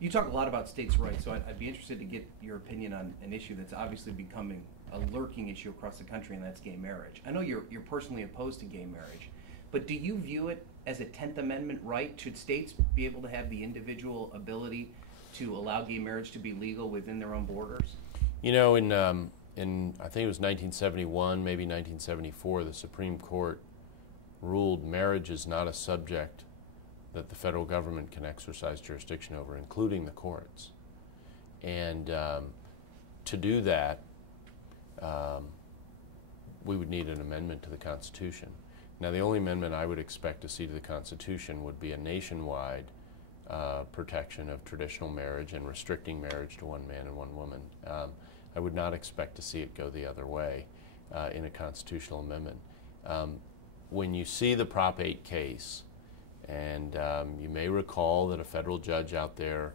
You talk a lot about states' rights, so I'd be interested to get your opinion on an issue that's obviously becoming a lurking issue across the country, and that's gay marriage. I know you're personally opposed to gay marriage, but do you view it as a 10th Amendment right? Should states be able to have the individual ability to allow gay marriage to be legal within their own borders? You know, in I think it was 1971, maybe 1974, the Supreme Court ruled marriage is not a subject that the federal government can exercise jurisdiction over, including the courts. And to do that, we would need an amendment to the Constitution. Now, the only amendment I would expect to see to the Constitution would be a nationwide protection of traditional marriage and restricting marriage to one man and one woman. I would not expect to see it go the other way in a constitutional amendment. When you see the Prop 8 case, and you may recall that a federal judge out there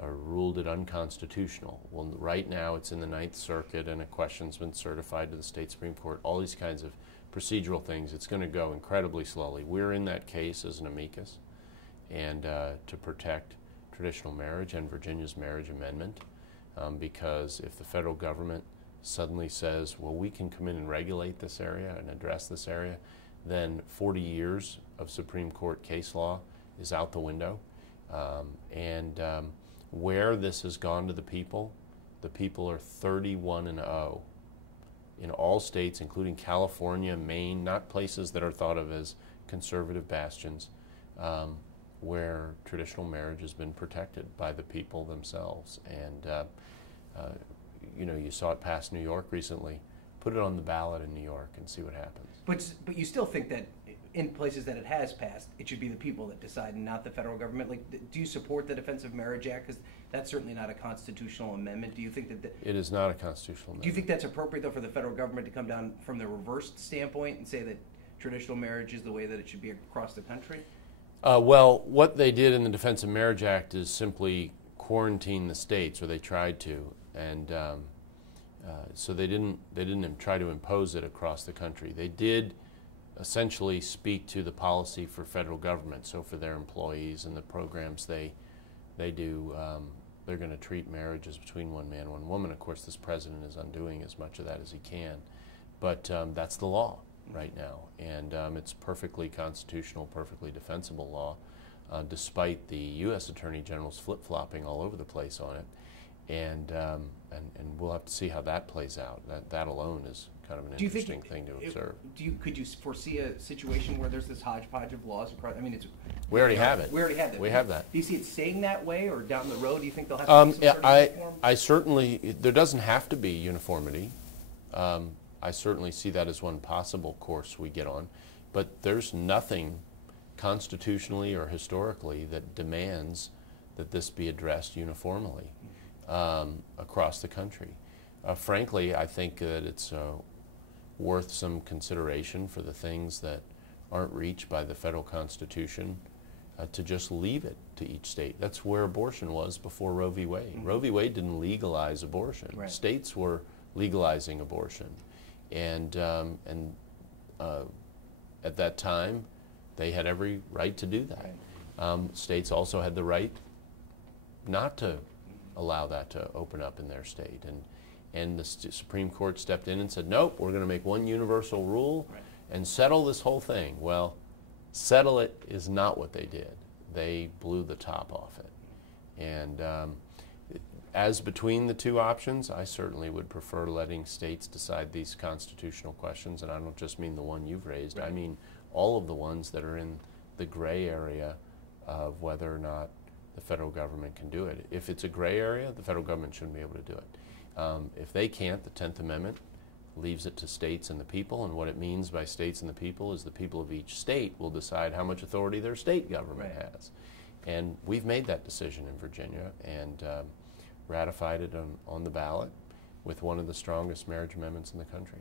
ruled it unconstitutional. Well, right now it's in the Ninth Circuit and a question's been certified to the state Supreme Court, all these kinds of procedural things. It's going to go incredibly slowly. We're in that case as an amicus and to protect traditional marriage and Virginia's marriage amendment because if the federal government suddenly says, well, we can come in and regulate this area and address this area, then 40 years of Supreme Court case law is out the window. Where this has gone to the people are 31-0 in all states, including California, Maine, not places that are thought of as conservative bastions, where traditional marriage has been protected by the people themselves. And you know, you saw it pass New York recently. Put it on the ballot in New York and see what happens. But you still think that in places that it has passed, it should be the people that decide and not the federal government? Like, do you support the Defense of Marriage Act? Because that's certainly not a constitutional amendment. Do you think that... It is not a constitutional amendment. Do you think that's appropriate, though, for the federal government to come down from the reversed standpoint and say that traditional marriage is the way that it should be across the country? Well, what they did in the Defense of Marriage Act is simply quarantine the states, or they tried to, and so they didn't try to impose it across the country. They did essentially speak to the policy for federal government. So for their employees and the programs they do, they're going to treat marriages between one man and one woman. Of course, this president is undoing as much of that as he can, but that's the law right now, and it's perfectly constitutional, perfectly defensible law, despite the U.S. Attorney General's flip-flopping all over the place on it. And we'll have to see how that plays out. That alone is kind of an interesting thing to observe. Could you foresee a situation where there's this hodgepodge of laws across? I mean, we already have it. We already have that. We have that. Do you see it staying that way, or down the road, do you think they'll have to be some sort of uniform? I certainly, there doesn't have to be uniformity. I certainly see that as one possible course we get on, but there's nothing constitutionally or historically that demands that this be addressed uniformly across the country. Frankly, I think that it's worth some consideration for the things that aren't reached by the federal Constitution to just leave it to each state. That's where abortion was before Roe v. Wade. Mm-hmm. Roe v. Wade didn't legalize abortion. Right. States were legalizing abortion. And at that time, they had every right to do that. Right. States also had the right not to allow that to open up in their state. And the Supreme Court stepped in and said, nope, we're going to make one universal rule and settle this whole thing. Well, settle it is not what they did. They blew the top off it. And as between the two options, I certainly would prefer letting states decide these constitutional questions, and I don't just mean the one you've raised. Right. I mean all of the ones that are in the gray area of whether or not the federal government can do it. If it's a gray area, the federal government shouldn't be able to do it. If they can't, the 10th Amendment leaves it to states and the people, and what it means by states and the people is the people of each state will decide how much authority their state government has. And we've made that decision in Virginia and ratified it on the ballot with one of the strongest marriage amendments in the country.